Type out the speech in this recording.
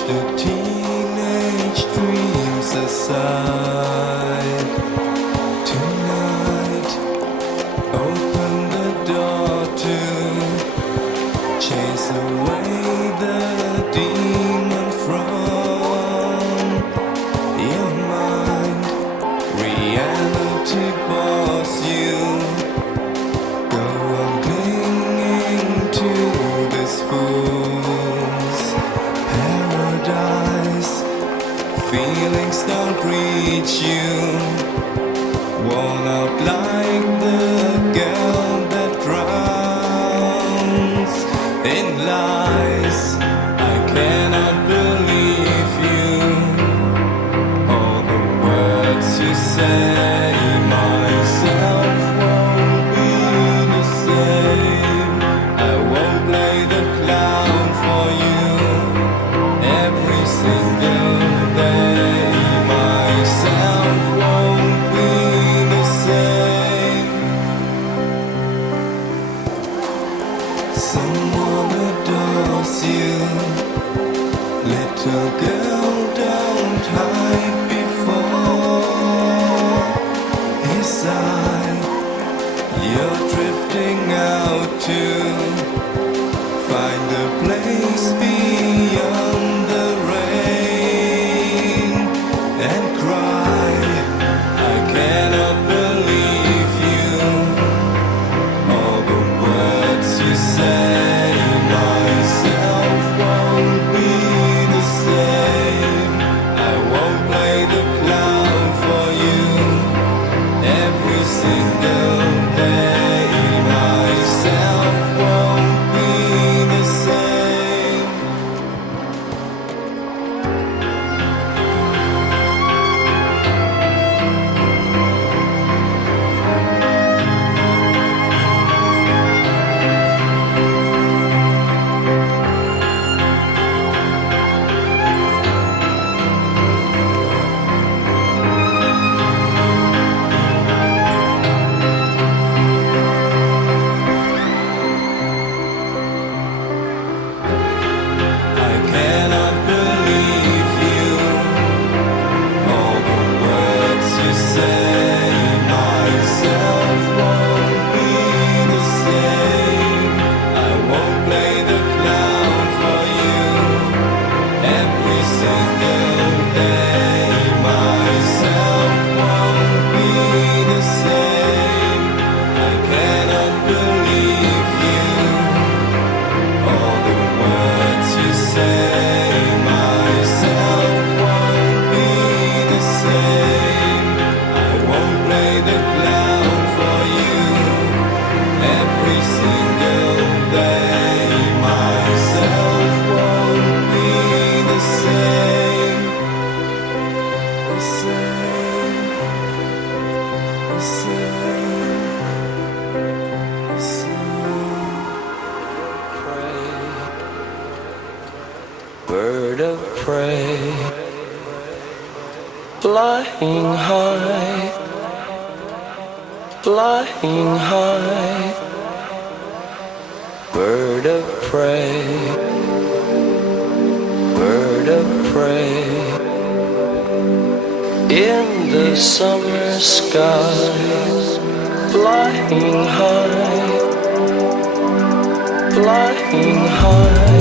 the teenage dreams aside. Tonight, open the door to chase away the demon from your mind. Reality bores you. Go on clinging to this fool's paradise. Feelings don't reach you. Worn out like the girl that drowns in lies. I cannot believe you. All the words you say, myself won't be the same. I won't play the clown for you every single day. Myself won't be the same. Someone adores you. Little girl, don't hide before his eye. You're drifting out to find a place beyond the rain and cry. I cannot believe you. All the words you say, myself won't be the same. I won't play the clown for you every single day. Myself won't be the same. I cannot believe you. All the words you say, myself won't be the same. I won't play the clown for you every single day. Myself won't be the same. I cannot believe you. All the words you say, myself won't be the same. I won't play the clown for you every single day. Myself won't be the same. The same. The same. The same. Bird of prey, flying high, flying high. Bird of prey, bird of prey. In the summer sky, flying high, flying high.